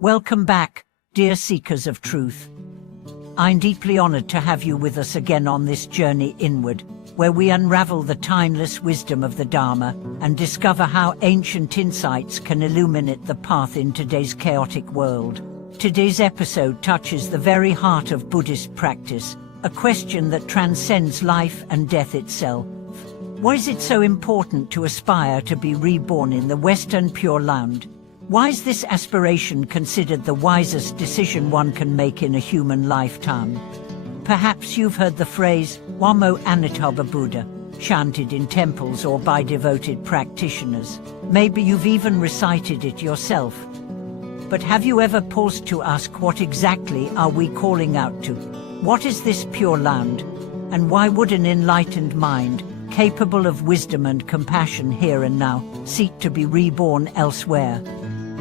Welcome back, dear seekers of truth. I'm deeply honored to have you with us again on this journey inward, where we unravel the timeless wisdom of the Dharma and discover how ancient insights can illuminate the path in today's chaotic world. Today's episode touches the very heart of Buddhist practice, a question that transcends life and death itself. Why is it so important to aspire to be reborn in the Western Pure Land? Why is this aspiration considered the wisest decision one can make in a human lifetime? Perhaps you've heard the phrase, Wamo Anittobha Buddha, chanted in temples or by devoted practitioners. Maybe you've even recited it yourself. But have you ever paused to ask, what exactly are we calling out to? What is this Pure Land? And why would an enlightened mind, capable of wisdom and compassion here and now, seek to be reborn elsewhere?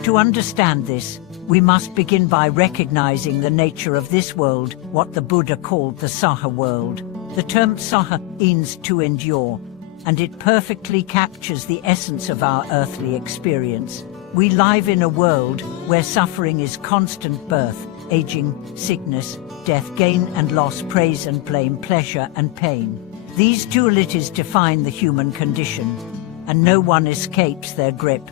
To understand this, we must begin by recognizing the nature of this world, what the Buddha called the Saha world. The term Saha means to endure, and it perfectly captures the essence of our earthly experience. We live in a world where suffering is constant: birth, aging, sickness, death, gain and loss, praise and blame, pleasure and pain. These dualities define the human condition, and no one escapes their grip.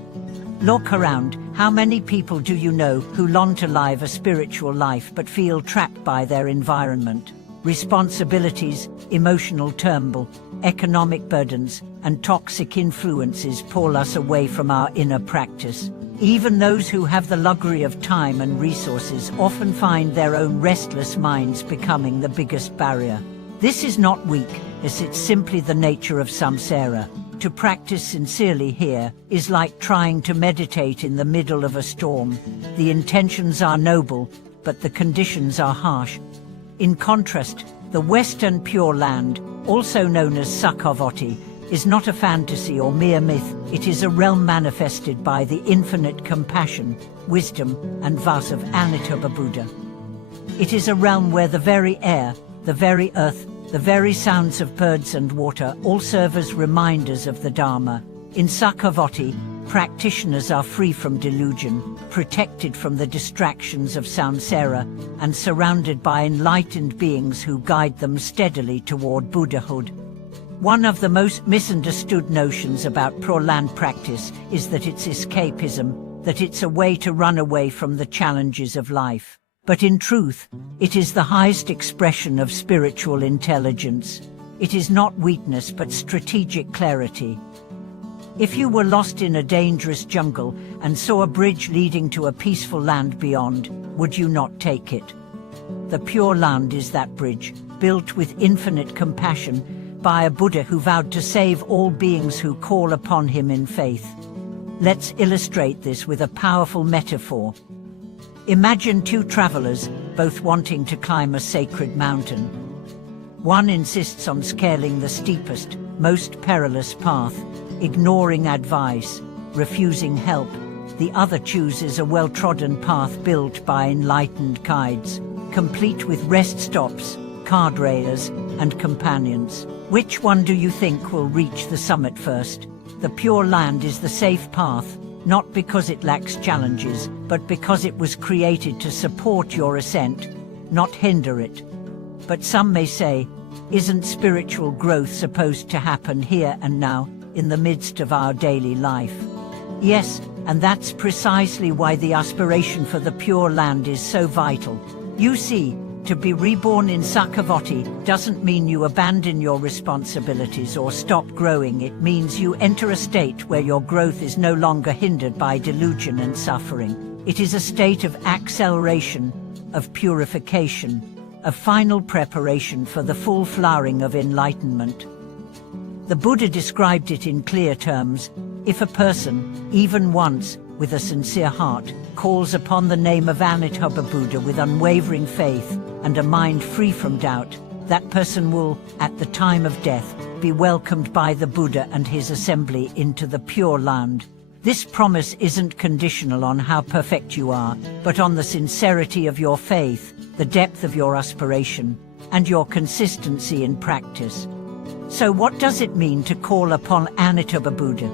Look around. How many people do you know who long to live a spiritual life but feel trapped by their environment? Responsibilities, emotional turmoil, economic burdens, and toxic influences pull us away from our inner practice. Even those who have the luxury of time and resources often find their own restless minds becoming the biggest barrier. This is not weakness, it's simply the nature of samsara. To practice sincerely here is like trying to meditate in the middle of a storm. The intentions are noble, but the conditions are harsh. In contrast, the Western Pure Land, also known as Sakhavati, is not a fantasy or mere myth. It is a realm manifested by the infinite compassion, wisdom, and vasa of Anittobha Buddha. It is a realm where the very air, the very earth, the very sounds of birds and water all serve as reminders of the Dharma. In Sakhavati, practitioners are free from delusion, protected from the distractions of samsara, and surrounded by enlightened beings who guide them steadily toward Buddhahood. One of the most misunderstood notions about Pure Land practice is that it's escapism, that it's a way to run away from the challenges of life. But in truth, it is the highest expression of spiritual intelligence. It is not weakness but strategic clarity. If you were lost in a dangerous jungle and saw a bridge leading to a peaceful land beyond, would you not take it? The Pure Land is that bridge, built with infinite compassion by a Buddha who vowed to save all beings who call upon him in faith. Let's illustrate this with a powerful metaphor. Imagine two travelers, both wanting to climb a sacred mountain. One insists on scaling the steepest, most perilous path, ignoring advice, refusing help. The other chooses a well-trodden path built by enlightened guides, complete with rest stops, guardrails, and companions. Which one do you think will reach the summit first? The Pure Land is the safe path, not because it lacks challenges, but because it was created to support your ascent, not hinder it. But some may say, isn't spiritual growth supposed to happen here and now, in the midst of our daily life? Yes, and that's precisely why the aspiration for the Pure Land is so vital. You see, to be reborn in Sakhavati doesn't mean you abandon your responsibilities or stop growing. It means you enter a state where your growth is no longer hindered by delusion and suffering. It is a state of acceleration, of purification, of final preparation for the full flowering of enlightenment. The Buddha described it in clear terms. If a person, even once, with a sincere heart, calls upon the name of Anittobha Buddha with unwavering faith and a mind free from doubt, that person will, at the time of death, be welcomed by the Buddha and his assembly into the Pure Land. This promise isn't conditional on how perfect you are, but on the sincerity of your faith, the depth of your aspiration, and your consistency in practice. So what does it mean to call upon Anittobha Buddha?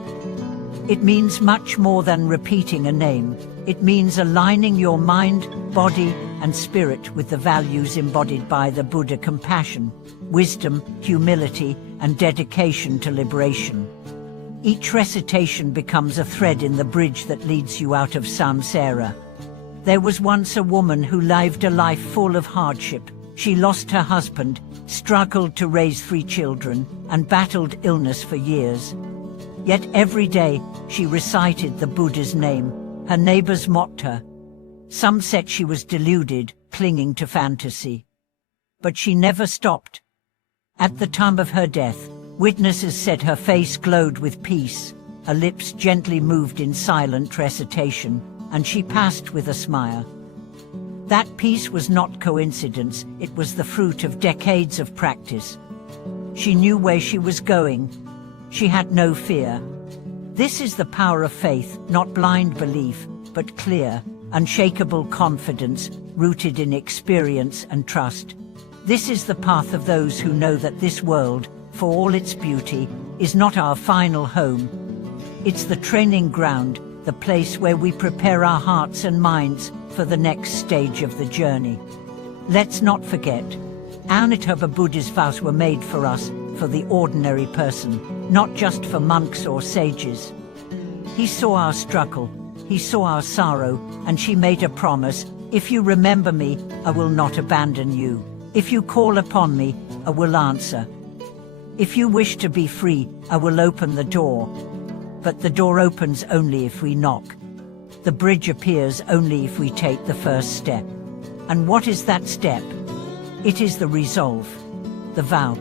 It means much more than repeating a name. It means aligning your mind, body, and spirit with the values embodied by the Buddha: compassion, wisdom, humility, and dedication to liberation. Each recitation becomes a thread in the bridge that leads you out of samsara. There was once a woman who lived a life full of hardship. She lost her husband, struggled to raise 3 children, and battled illness for years. Yet every day, she recited the Buddha's name. Her neighbors mocked her. Some said she was deluded, clinging to fantasy. But she never stopped. At the time of her death, witnesses said her face glowed with peace, her lips gently moved in silent recitation, and she passed with a smile. That peace was not coincidence, it was the fruit of decades of practice. She knew where she was going. She had no fear. This is the power of faith, not blind belief, but clear, unshakable confidence, rooted in experience and trust. This is the path of those who know that this world, for all its beauty, is not our final home. It's the training ground, the place where we prepare our hearts and minds for the next stage of the journey. Let's not forget, Amitabha Buddha's vows were made for us, for the ordinary person, not just for monks or sages. He saw our struggle, he saw our sorrow, and she made a promise: if you remember me, I will not abandon you. If you call upon me, I will answer. If you wish to be free, I will open the door. But the door opens only if we knock. The bridge appears only if we take the first step. And what is that step? It is the resolve, the vow,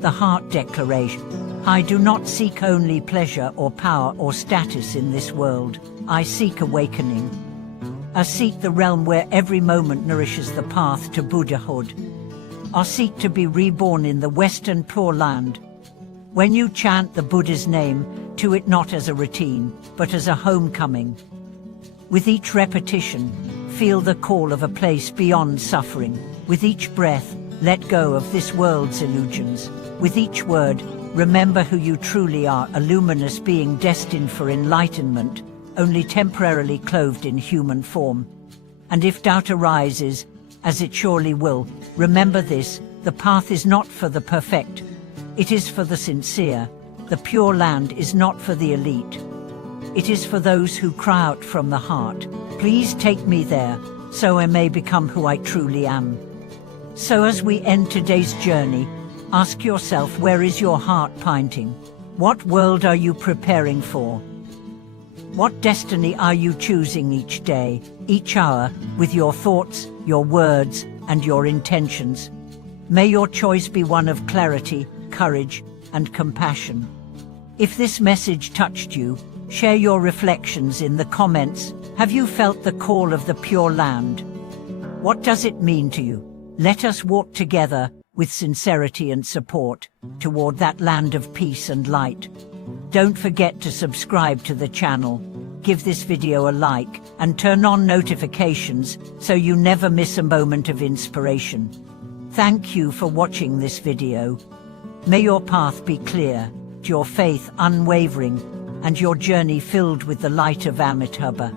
the heart declaration. I do not seek only pleasure or power or status in this world. I seek awakening. I seek the realm where every moment nourishes the path to Buddhahood. I seek to be reborn in the Western Pure Land. When you chant the Buddha's name, do it not as a routine, but as a homecoming. With each repetition, feel the call of a place beyond suffering. With each breath, let go of this world's illusions. With each word, remember who you truly are, a luminous being destined for enlightenment, only temporarily clothed in human form. And if doubt arises, as it surely will, remember this: the path is not for the perfect. It is for the sincere. The Pure Land is not for the elite. It is for those who cry out from the heart. Please take me there, so I may become who I truly am. So as we end today's journey, ask yourself, where is your heart pointing? What world are you preparing for? What destiny are you choosing each day, each hour, with your thoughts, your words, and your intentions? May your choice be one of clarity, courage, and compassion. If this message touched you, share your reflections in the comments. Have you felt the call of the Pure Land? What does it mean to you? Let us walk together, with sincerity and support, toward that land of peace and light. Don't forget to subscribe to the channel, give this video a like, and turn on notifications so you never miss a moment of inspiration. Thank you for watching this video. May your path be clear, your faith unwavering, and your journey filled with the light of Amitabha.